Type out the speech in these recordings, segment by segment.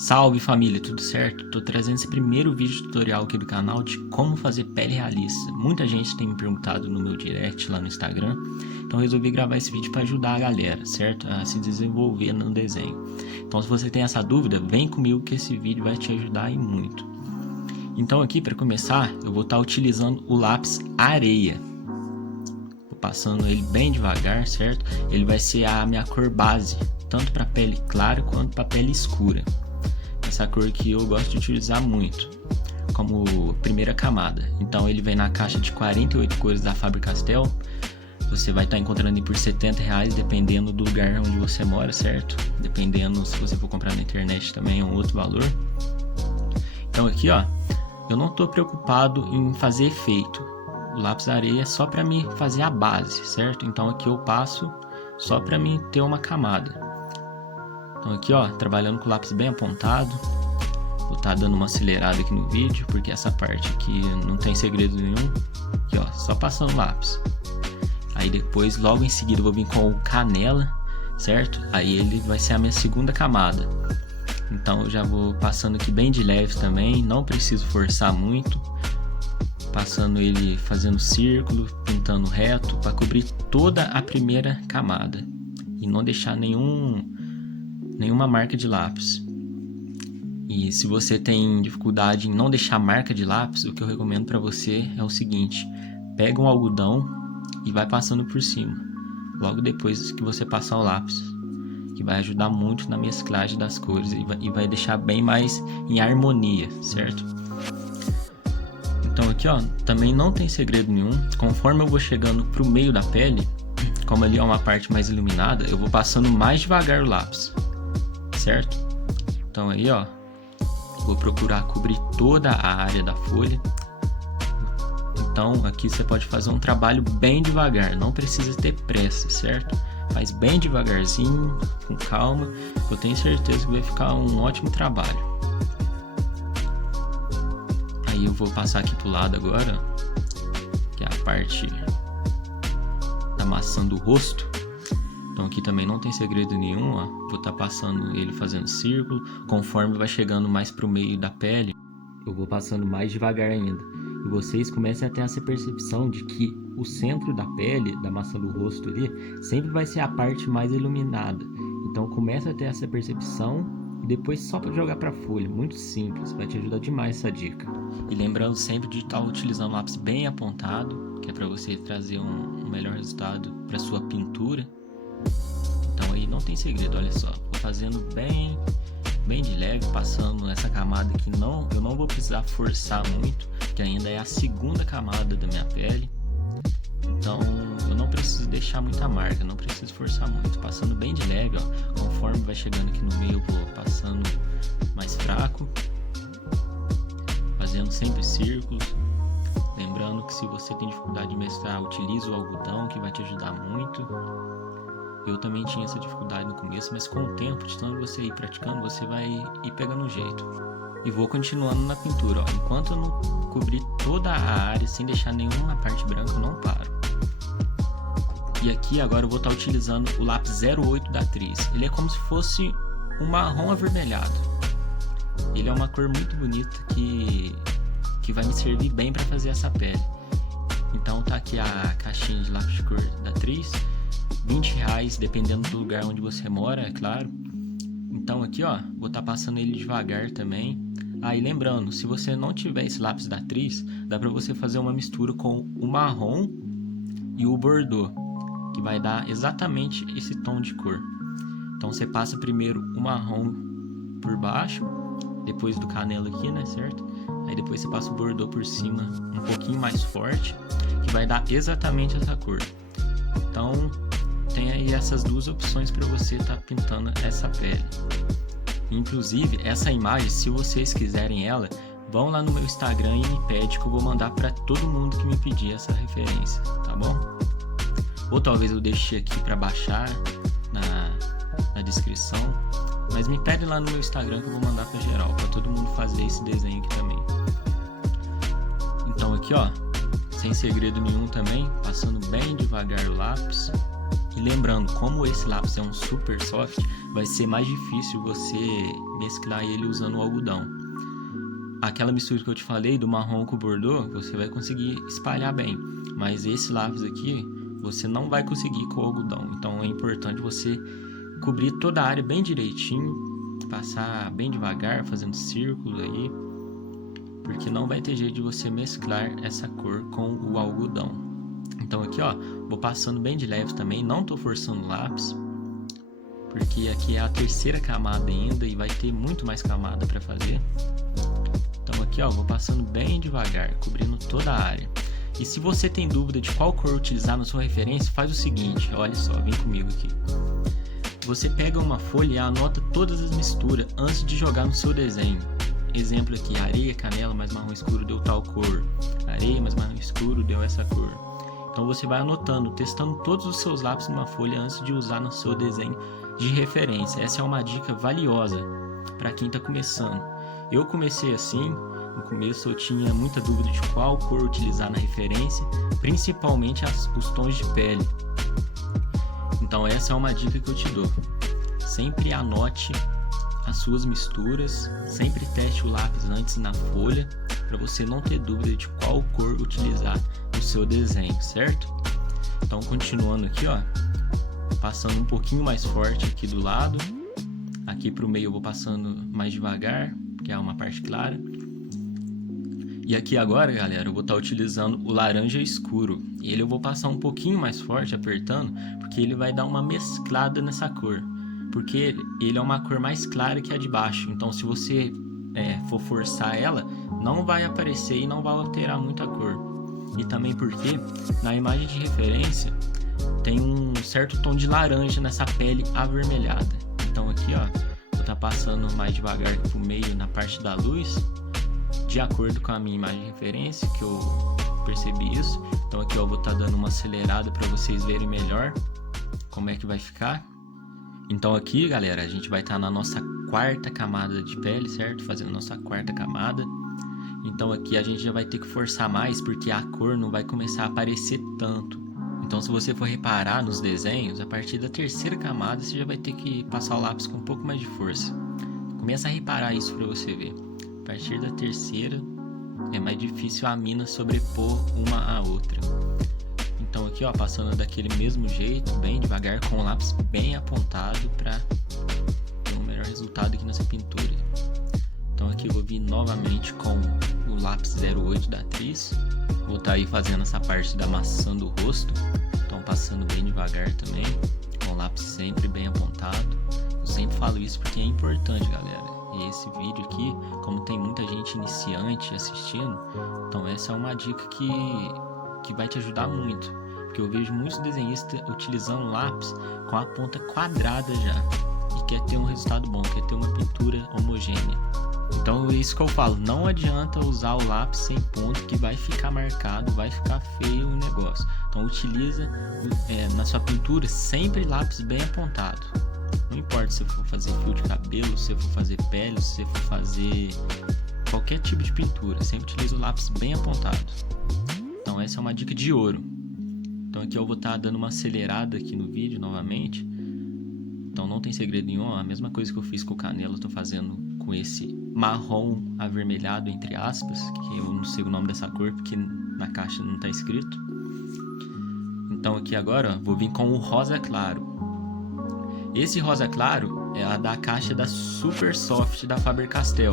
Salve família, tudo certo? Tô trazendo esse primeiro vídeo tutorial aqui do canal de como fazer pele realista. Muita gente tem me perguntado no meu direct lá no Instagram, então eu resolvi gravar esse vídeo para ajudar a galera, certo? A se desenvolver no desenho. Então se você tem essa dúvida, vem comigo que esse vídeo vai te ajudar e muito. Então aqui para começar, eu vou estar utilizando o lápis areia. Vou passando ele bem devagar, certo? Ele vai ser a minha cor base, tanto para pele clara quanto para pele escura. Essa cor que eu gosto de utilizar muito como primeira camada. Então ele vem na caixa de 48 cores da Faber-Castell. Você vai estar encontrando ele por R$70, dependendo do lugar onde você mora, certo? Dependendo, se você for comprar na internet também é um outro valor. Então aqui ó, eu não estou preocupado em fazer efeito. O lápis areia é só para mim fazer a base, certo? Então aqui eu passo só para mim ter uma camada. Então aqui ó, trabalhando com o lápis bem apontado. Vou estar dando uma acelerada aqui no vídeo, porque essa parte aqui não tem segredo nenhum. Aqui ó, só passando o lápis. Aí depois, logo em seguida, eu vou vir com o canela, certo? Aí ele vai ser a minha segunda camada. Então eu já vou passando aqui bem de leve também, não preciso forçar muito. Passando ele fazendo círculo, pintando reto, para cobrir toda a primeira camada. E não deixar nenhuma marca de lápis. E se você tem dificuldade em não deixar marca de lápis, o que eu recomendo para você é o seguinte: pega um algodão e vai passando por cima, logo depois que você passar o lápis, que vai ajudar muito na mesclagem das cores e vai deixar bem mais em harmonia, certo? Então aqui ó, também não tem segredo nenhum. Conforme eu vou chegando pro meio da pele, como ali é uma parte mais iluminada, eu vou passando mais devagar o lápis, certo? Então aí ó, vou procurar cobrir toda a área da folha. Então aqui você pode fazer um trabalho bem devagar, não precisa ter pressa, certo? Faz bem devagarzinho, com calma, eu tenho certeza que vai ficar um ótimo trabalho. Aí eu vou passar aqui pro lado agora, que é a parte da maçã do rosto. Então aqui também não tem segredo nenhum, ó. Vou estar passando ele fazendo círculo. Conforme vai chegando mais pro meio da pele, eu vou passando mais devagar ainda. E vocês comecem a ter essa percepção de que o centro da pele, da maçã do rosto ali, sempre vai ser a parte mais iluminada. Então começa a ter essa percepção e depois só para jogar para folha. Muito simples, vai te ajudar demais essa dica. E lembrando sempre de estar utilizando um lápis bem apontado, que é para você trazer um melhor resultado para sua pintura. Então aí não tem segredo, olha só, vou fazendo bem de leve, passando essa camada que eu não vou precisar forçar muito, que ainda é a segunda camada da minha pele. Então eu não preciso deixar muita marca, não preciso forçar muito, passando bem de leve, ó. Conforme vai chegando aqui no meio, eu vou passando mais fraco, fazendo sempre círculos. Lembrando que se você tem dificuldade de mesclar, utilize o algodão, que vai te ajudar muito. Eu também tinha essa dificuldade no começo, mas com o tempo, de tanto você ir praticando, você vai ir pegando o jeito. E vou continuando na pintura, ó. Enquanto eu não cobrir toda a área, sem deixar nenhuma parte branca, eu não paro. E aqui agora eu vou estar utilizando o lápis 08 da Atriz. Ele é como se fosse um marrom avermelhado. Ele é uma cor muito bonita que vai me servir bem para fazer essa pele. Então tá aqui a caixinha de lápis de cor da Atriz. R$20, dependendo do lugar onde você mora, é claro. Então aqui ó, vou estar passando ele devagar também. E lembrando, se você não tiver esse lápis da Atriz, dá para você fazer uma mistura com o marrom e o bordô, que vai dar exatamente esse tom de cor. Então você passa primeiro o marrom por baixo, depois do canela aqui, né, certo? Aí depois você passa o bordô por cima, um pouquinho mais forte, que vai dar exatamente essa cor. Então tem aí essas duas opções para você estar pintando essa pele. Inclusive essa imagem, se vocês quiserem ela, vão lá no meu Instagram e me pede, que eu vou mandar para todo mundo que me pedir essa referência, tá bom? Ou talvez eu deixe aqui para baixar na descrição, mas me pede lá no meu Instagram que eu vou mandar para geral, para todo mundo fazer esse desenho aqui também. Então aqui ó, sem segredo nenhum também, passando bem devagar o lápis. E lembrando, como esse lápis é um super soft, vai ser mais difícil você mesclar ele usando o algodão. Aquela mistura que eu te falei do marrom com o bordô, você vai conseguir espalhar bem, mas esse lápis aqui você não vai conseguir com o algodão. Então é importante você cobrir toda a área bem direitinho, passar bem devagar, fazendo círculo aí, porque não vai ter jeito de você mesclar essa cor com o algodão. Então aqui, ó, vou passando bem de leve também, não tô forçando o lápis, porque aqui é a terceira camada ainda e vai ter muito mais camada para fazer. Então aqui, ó, vou passando bem devagar, cobrindo toda a área. E se você tem dúvida de qual cor utilizar na sua referência, faz o seguinte, olha só, vem comigo aqui. Você pega uma folha e anota todas as misturas antes de jogar no seu desenho. Exemplo aqui, areia, canela mais marrom escuro deu tal cor, areia mais marrom escuro deu essa cor. Então você vai anotando, testando todos os seus lápis numa folha antes de usar no seu desenho de referência. Essa é uma dica valiosa para quem está começando. Eu comecei assim, no começo eu tinha muita dúvida de qual cor utilizar na referência, principalmente os tons de pele. Então essa é uma dica que eu te dou. Sempre anote as suas misturas, sempre teste o lápis antes na folha, para você não ter dúvida de qual cor utilizar no seu desenho, certo? Então continuando aqui, ó, passando um pouquinho mais forte aqui do lado, aqui para o meio eu vou passando mais devagar, que é uma parte clara. E aqui agora, galera, eu vou estar utilizando o laranja escuro. E ele eu vou passar um pouquinho mais forte, apertando, porque ele vai dar uma mesclada nessa cor. Porque ele é uma cor mais clara que a de baixo. Então se você for forçar ela, não vai aparecer e não vai alterar muito a cor. E também porque na imagem de referência tem um certo tom de laranja nessa pele avermelhada. Então aqui, ó, vou estar passando mais devagar pro meio na parte da luz, de acordo com a minha imagem de referência, que eu percebi isso. Então aqui, ó, eu vou estar dando uma acelerada para vocês verem melhor como é que vai ficar. Então aqui, galera, a gente vai estar na nossa quarta camada de pele, certo? Fazendo nossa quarta camada. Então aqui a gente já vai ter que forçar mais, porque a cor não vai começar a aparecer tanto. Então se você for reparar nos desenhos, a partir da terceira camada você já vai ter que passar o lápis com um pouco mais de força. Começa a reparar isso para você ver. A partir da terceira é mais difícil a mina sobrepor uma à outra. Então aqui, ó, passando daquele mesmo jeito, bem devagar, com o lápis bem apontado para ter um melhor resultado aqui nessa pintura. Então aqui eu vou vir novamente com o lápis 08 da atriz. Vou estar aí fazendo essa parte da maçã do rosto. Então passando bem devagar também, com o lápis sempre bem apontado. Eu sempre falo isso porque é importante, galera. E esse vídeo aqui, como tem muita gente iniciante assistindo, então essa é uma dica que vai te ajudar muito. Porque eu vejo muitos desenhistas utilizando lápis com a ponta quadrada já. E quer ter um resultado bom, quer ter uma pintura homogênea. Então é isso que eu falo, não adianta usar o lápis sem ponto que vai ficar marcado, vai ficar feio o negócio. Então utiliza na sua pintura sempre lápis bem apontado. Não importa se for fazer fio de cabelo, se for fazer pele, se for fazer qualquer tipo de pintura, sempre utiliza o lápis bem apontado. Então essa é uma dica de ouro. Então aqui eu vou estar dando uma acelerada aqui no vídeo novamente. Então não tem segredo nenhum, a mesma coisa que eu fiz com o canelo, eu estou fazendo com esse marrom avermelhado, entre aspas, que eu não sei o nome dessa cor porque na caixa não está escrito. Então aqui agora, ó, vou vir com o rosa claro. Esse rosa claro é a da caixa da Super Soft da Faber-Castell.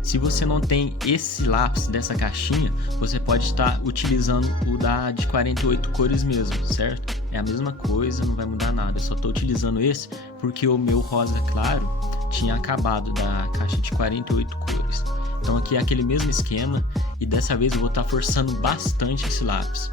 Se você não tem esse lápis dessa caixinha, você pode estar utilizando o de 48 cores mesmo, certo? É a mesma coisa, não vai mudar nada. Eu só estou utilizando esse porque o meu rosa claro tinha acabado da caixa de 48 cores. Então aqui é aquele mesmo esquema e dessa vez eu vou estar forçando bastante esse lápis,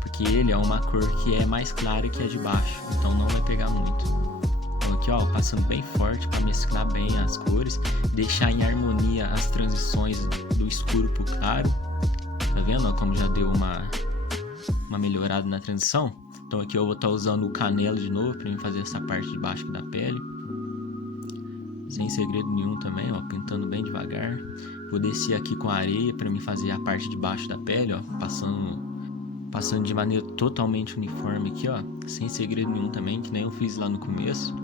porque ele é uma cor que é mais clara que a de baixo, então não vai pegar muito. Então aqui, ó, passando bem forte para mesclar bem as cores, deixar em harmonia as transições do escuro pro claro. Tá vendo, ó, como já deu uma melhorada na transição? Então aqui eu vou estar usando o canelo de novo para fazer essa parte de baixo da pele. Sem segredo nenhum também, ó, pintando bem devagar. Vou descer aqui com a areia para mim fazer a parte de baixo da pele, ó, passando passando de maneira totalmente uniforme aqui, ó, sem segredo nenhum também, que nem eu fiz lá no começo.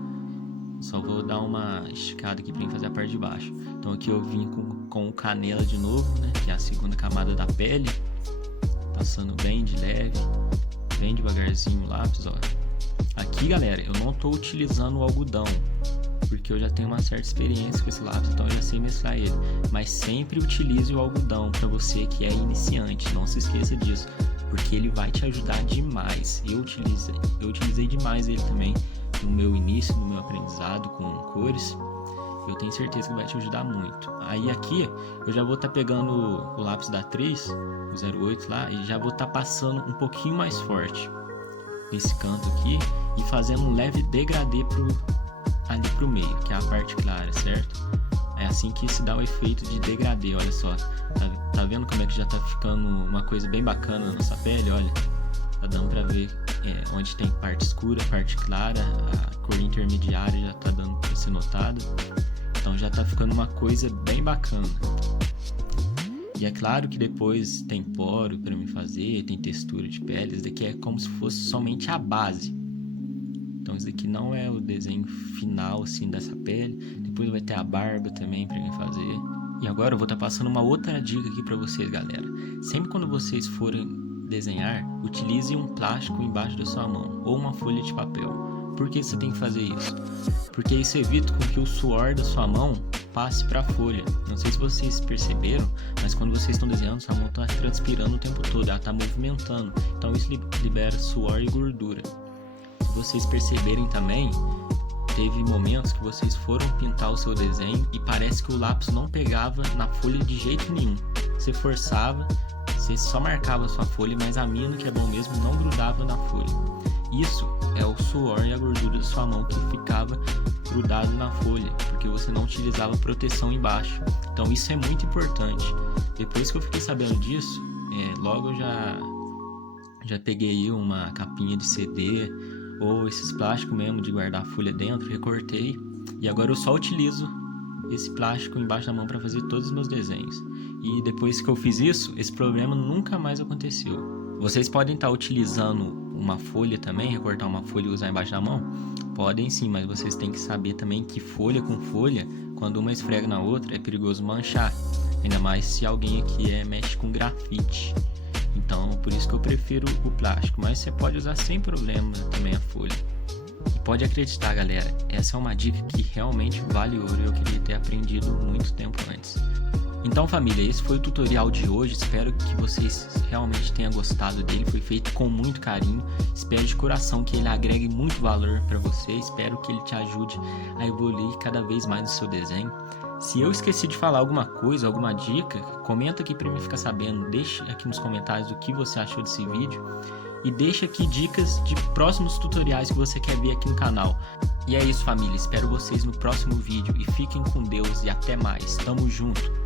Só vou dar uma esticada aqui pra fazer a parte de baixo. Então aqui eu vim com o canela de novo, né, que é a segunda camada da pele, passando bem de leve, bem devagarzinho o lápis, ó. Aqui, galera, eu não tô utilizando o algodão, porque eu já tenho uma certa experiência com esse lápis, então eu já sei mesclar ele. Mas sempre utilize o algodão para você que é iniciante, não se esqueça disso, porque ele vai te ajudar demais. Eu utilizei demais ele também no meu início, no meu aprendizado com cores. Eu tenho certeza que vai te ajudar muito. Aí aqui eu já vou estar pegando o lápis da atriz, o 08 lá, e já vou estar passando um pouquinho mais forte nesse canto aqui e fazendo um leve degradê ali pro meio, que é a parte clara, certo? É assim que se dá o efeito de degradê, olha só. Tá vendo como é que já tá ficando uma coisa bem bacana na nossa pele, olha? Tá dando pra ver onde tem parte escura, parte clara, a cor intermediária já tá dando pra ser notada. Então já tá ficando uma coisa bem bacana. E é claro que depois tem poro para me fazer, tem textura de pele. Isso daqui é como se fosse somente a base. Então isso daqui não é o desenho final assim dessa pele. Depois vai ter a barba também para me fazer. E agora eu vou estar passando uma outra dica aqui para vocês, galera. Sempre quando vocês forem desenhar, utilize um plástico embaixo da sua mão ou uma folha de papel. Por que você tem que fazer isso? Porque isso evita com que o suor da sua mão passe para a folha. Não sei se vocês perceberam, mas quando vocês estão desenhando, sua mão está transpirando o tempo todo, ela está movimentando. Então isso libera suor e gordura. Se vocês perceberem também, teve momentos que vocês foram pintar o seu desenho e parece que o lápis não pegava na folha de jeito nenhum. Você forçava, você só marcava a sua folha, mas a minha, que é bom mesmo, não grudava na folha. Isso é o suor e a gordura da sua mão que ficava grudado na folha, porque você não utilizava proteção embaixo. Então isso é muito importante. Depois que eu fiquei sabendo disso, logo eu já peguei uma capinha de CD ou esses plásticos mesmo de guardar a folha dentro, recortei e agora eu só utilizo esse plástico embaixo da mão para fazer todos os meus desenhos. E depois que eu fiz isso, esse problema nunca mais aconteceu. Vocês podem estar utilizando uma folha também, recortar uma folha e usar embaixo da mão? Podem sim, mas vocês têm que saber também que folha com folha, quando uma esfrega na outra, é perigoso manchar. Ainda mais se alguém aqui mexe com grafite. Então, por isso que eu prefiro o plástico. Mas você pode usar sem problema também a folha. E pode acreditar, galera, essa é uma dica que realmente vale ouro. Eu queria ter aprendido muito tempo antes. Então, família, esse foi o tutorial de hoje. Espero que vocês realmente tenham gostado dele. Foi feito com muito carinho. Espero de coração que ele agregue muito valor para você. Espero que ele te ajude a evoluir cada vez mais no seu desenho. Se eu esqueci de falar alguma coisa, alguma dica, comenta aqui para mim ficar sabendo. Deixe aqui nos comentários o que você achou desse vídeo. E deixa aqui dicas de próximos tutoriais que você quer ver aqui no canal. E é isso, família. Espero vocês no próximo vídeo. E fiquem com Deus e até mais. Tamo junto.